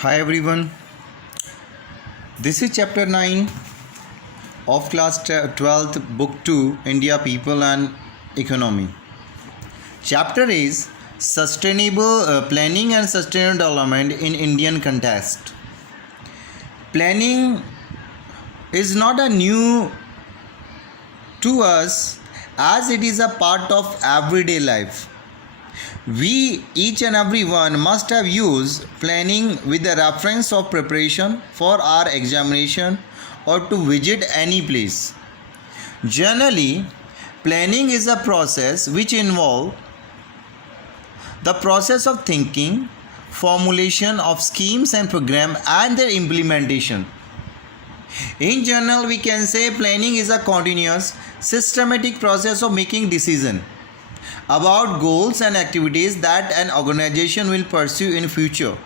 Hi everyone, this is chapter 9 of class 12th book 2 India People and Economy. Chapter is Sustainable Planning and Sustainable Development in Indian Context. Planning is not a new to us as it is a part of everyday life. We, each and every one, must have used planning with the reference of preparation for our examination or to visit any place. Generally, planning is a process which involves the process of thinking, formulation of schemes and program and their implementation. In general, we can say planning is a continuous, systematic process of making decisions about goals and activities that an organization will pursue in future.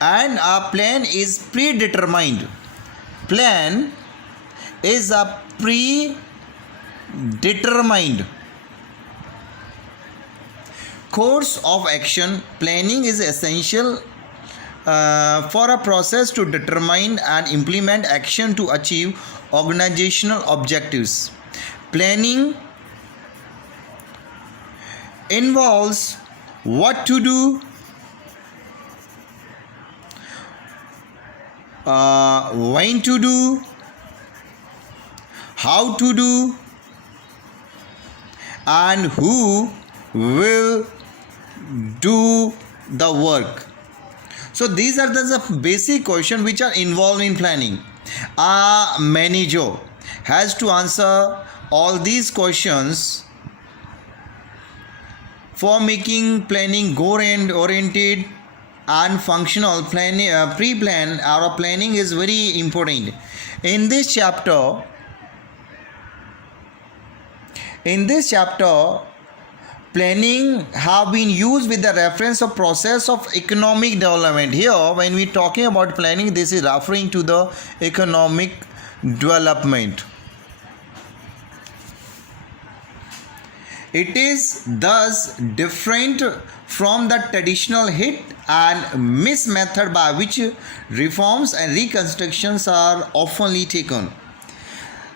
And a plan is predetermined. Plan is a predetermined course of action. Planning is essential for a process to determine and implement action to achieve organizational objectives. Planning involves what to do, when to do, how to do, and who will do the work. So these are the basic questions which are involved in planning. A manager has to answer all these questions for making planning goal-oriented and functional. Pre-plan or planning is very important. In this chapter, planning have been used with the reference of process of economic development. Here, when we talking about planning, this is referring to the economic development. It is thus different from the traditional hit and miss method by which reforms and reconstructions are oftenly taken.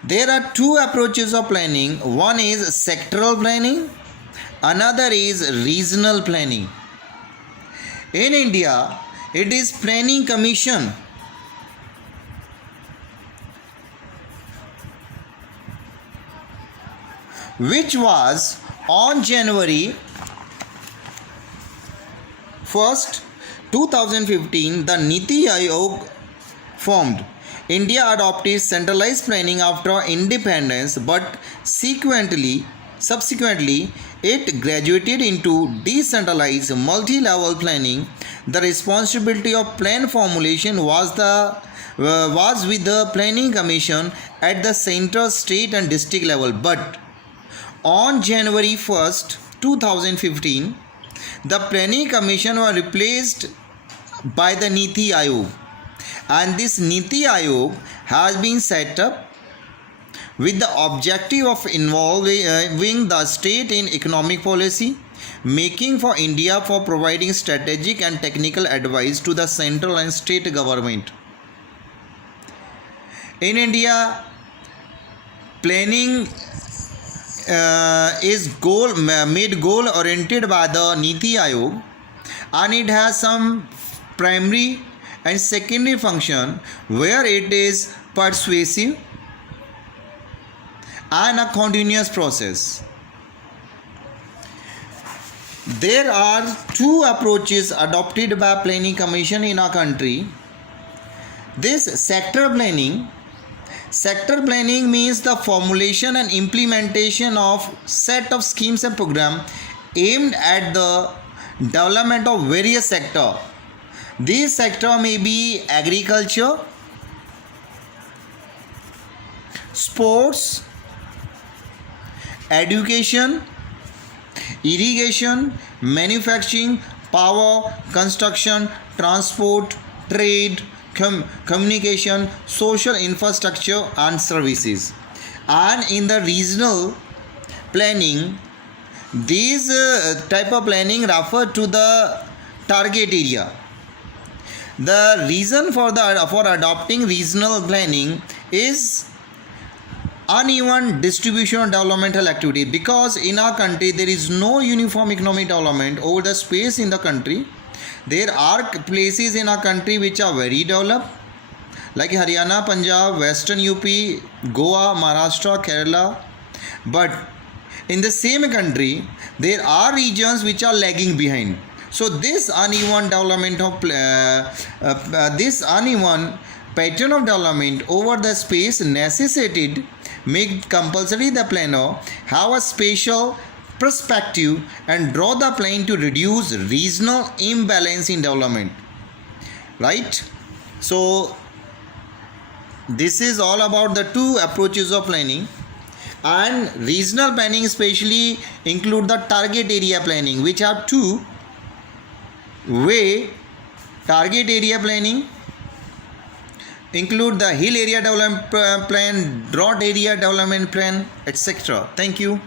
There are two approaches of planning. One is sectoral planning, another is regional planning. In India, it is Planning Commission which was on January 1st, 2015, the Niti Aayog formed. India adopted centralized planning after independence, but subsequently it graduated into decentralized multi-level planning. The responsibility of plan formulation was with the Planning Commission at the center, state and district level. But on January 1st, 2015, the Planning Commission was replaced by the Niti Aayog, and this Niti Aayog has been set up with the objective of involving the state in economic policy making for India, for providing strategic and technical advice to the central and state government. In India, planning is made goal oriented by the Niti Aayog, and it has some primary and secondary function where it is persuasive and a continuous process. There are two approaches adopted by Planning Commission in our country. This sector planning means the formulation and implementation of set of schemes and programs aimed at the development of various sectors. These sectors may be agriculture, sports, education, irrigation, manufacturing, power, construction, transport, trade, communication, social infrastructure and services. And in the regional planning, these type of planning refer to the target area. The reason for adopting regional planning is uneven distribution of developmental activity, because in our country there is no uniform economic development over the space in the country. There are places in our country which are very developed, like Haryana, Punjab, Western UP, Goa, Maharashtra, Kerala. But in the same country, there are regions which are lagging behind. So this uneven development of this uneven pattern of development over the space necessitated make compulsory the planner have a spatial perspective and draw the plan to reduce regional imbalance in development. Right? So this is all about the two approaches of planning. And regional planning especially include the target area planning, which are two way. Target area planning include the hill area development plan, drought area development plan, etc. Thank you.